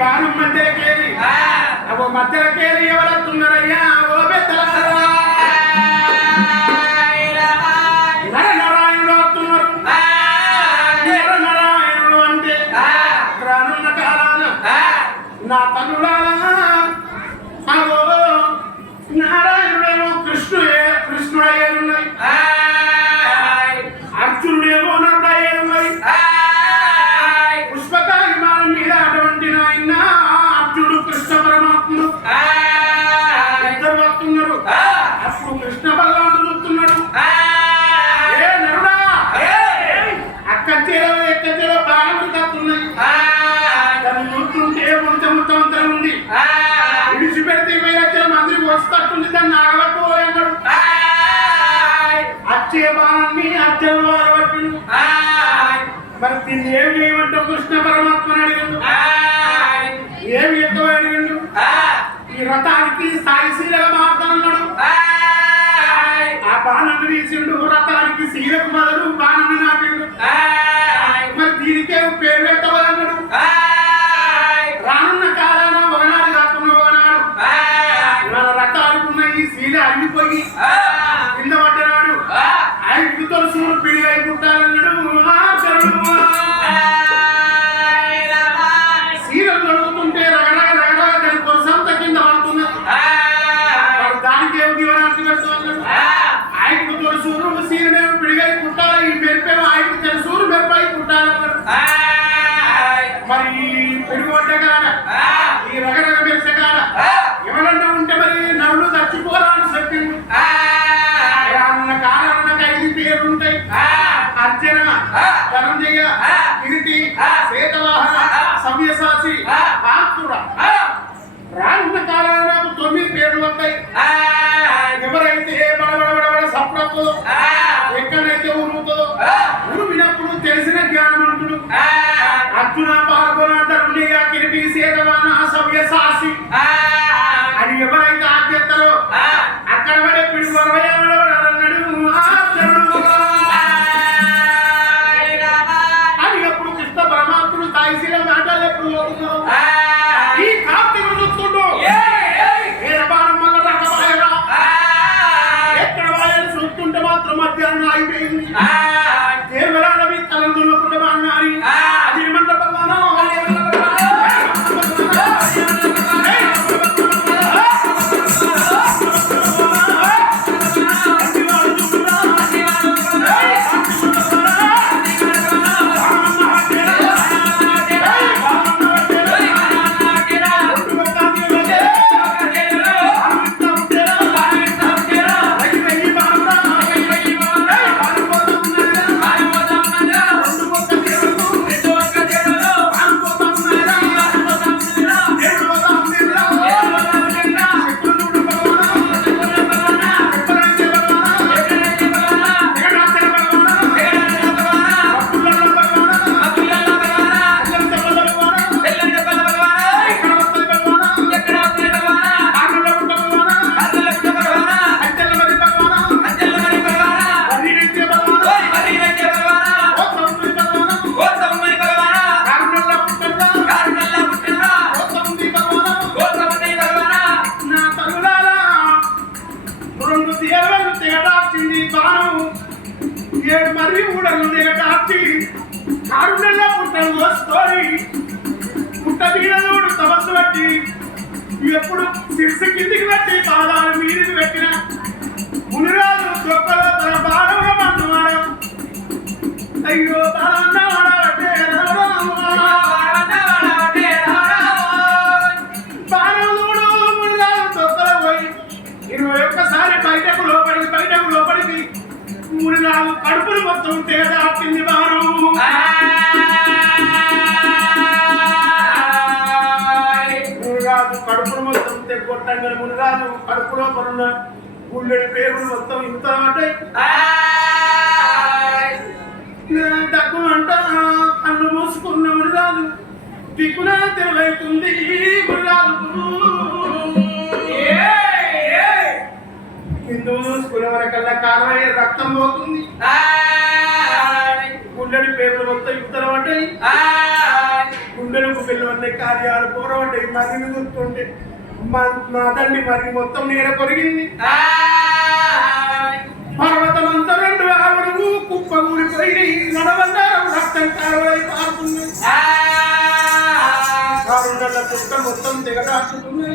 బాణం మధ్యకేరి అవో మధ్యకేరి ఎవరొస్తున్నారయ్యా ఓ పెద్దలారా నరనారాయణుడు వస్తున్నారు. నరనారాయణుడు అంటే రానున్న కాలాన నా తల్లులారా అవో నారాయణుడేమో కృష్ణుడయ్యేలున్నాయి, అర్జునుడేమో నరుడయ్యేలున్నాయి. పుష్పక విమానం మీద అటువంటి నాయన అర్జునుడు కృష్ణ పరమాత్ముడు ఇద్దరు వస్తున్నారు. అప్పుడు కృష్ణ బలరాముడు చూస్తున్నాడు. ఏ నరుడా అక్క చేలో ఎక్క చేలో బాణములు కత్తున్నాయి. దాన్ని చూస్తుంటే ముట్టంతా ఉంది. విడిచిపెడితే వేరే మందికి వస్తట్టుంది. దాన్ని ఆగబట్టుకోలేడు. అచ్చే బాణాన్ని అచ్చలు ఆగబట్టిండు. మరి దీన్ని ఏమి చేయమంటావు కృష్ణ పరమాత్మని అడిగిండు. ఏమి ఎక్కువ అడిగిండు. ఈ రథానికి స్థాయిశీలగా మాట్లాడుతున్నాడు. ఆ బాణాన్ని తీసిండు. రథానికి శీలకు మొదలు బాణాన్ని నాటిండు. మరి దీనికే పేరు పెట్టవలన్నాడు. రానున్న కాలాన ఒకనాడు కాకుండా ఒకనాడు మన రథాలుకున్న ఈ శీల అరిగిపోయి కింద పడ్డనాడు. ఐదుతో సూరు పిడి అయిపోతారన్నాడు. శీలం జరుగుతుంటే రగరగ రగరగ దాని కొరసంత కింద పడుతున్నది. దానికి ఏమి దీవనార్థి పెడుతున్నాడు. ఐదుతో సూరు శీలనేమో పిడిగై పుట్టాలి. ఈ మెరిపేమో ఐదు తెలుసూరు మెరుపై పుట్టాలన్నాడు. మరి పిడిగొడ్డ కాడ ఈ రగరగ మెరిసగాడ ఎవరన్నా ఉంటే మరి నవ్వులు చచ్చిపోవాలని చెప్పింది. రానున్న కాలానికి 5 పేర్లుంటాయి. అర్జున, ధనంజయ, కిరీటి, శ్వేతవాహన, సవ్యసాచి, ఆర్తుడ. రానున్న కాలాలకు 9 పేర్లు వస్తాయి. ఎవరైతే బడబడబడ సప్పుడవుతుందో, ఎక్కడైతే ఉరుముతుందో, ఉరిమినప్పుడు తెలిసిన జ్ఞానవంతుడు అర్జున, పాల్గొన, ధనంజయ, కిరీటి, శ్వేతవాహన, సవ్యసాచి అని ఎవరైతే ఆద్యతలో అక్కడ పడే పిడి వరవయ్యాడు. అని ఎప్పుడు కృష్ణ పరమాత్ముడు స్థాయిశీల మాటలు ఎప్పుడు పోతున్నావు. ఈ కార్తీక చూస్తుండు బాణం వల్ల రకమాయరా ఎక్కడ వాయని చూస్తుంటే మాత్రం మధ్యాహ్నం అయిపోయింది. దేవరాడవి తలందులకుండా అన్నారి అది మండపంలోనో మరి ఊడలు దిగటాచి కారుణ్యంలో పుట్టలు వస్తోని పుట్ట వీడలోడు తమస్సు బట్టి ఎప్పుడు శిర్సు కిందికి పెట్టి పాదాలు మీదికి పెట్టిన మునిరాజు చొక్కలో తన బాణంగా పట్టువాడు. అయ్యో బాణంటే బాణముడు మునిరాజు చొక్కలో పోయి 21 బయటకు లోపలికి మునిరాజు కడుపులు మొత్తం తేడా ఆపింది. వారు మునిరాజు కడుపులు మొత్తం తెగొట్టంగా మునిరాజు కడుపులో పరున్న గుళ్ళెడి పేరులు మొత్తం ఇంత తక్కువ అంట. కన్ను మూసుకున్న మునిరాజు దిక్కున తెరవైతుంది. మునిరాజు హిందూ చూసుకునే వరకల్లా కాలమయ్యే రక్తం పోతుంది. గుళ్ళడి పేర్లు మొత్తం ఇద్దరు అంటే గుండెలకు వెళ్ళవన్నీ కార్యాలు పోరవంటే మరిని గుర్తుంటే మా తండ్రి మరి మొత్తం నేల కొరిగింది పర్వతమంతా రెండు ఆవులు కుప్ప ఊరిపోయి నడవందారం రక్తం కారువై పారుతుంది కారుండల కుక్క మొత్తం దిగదాచుతుంది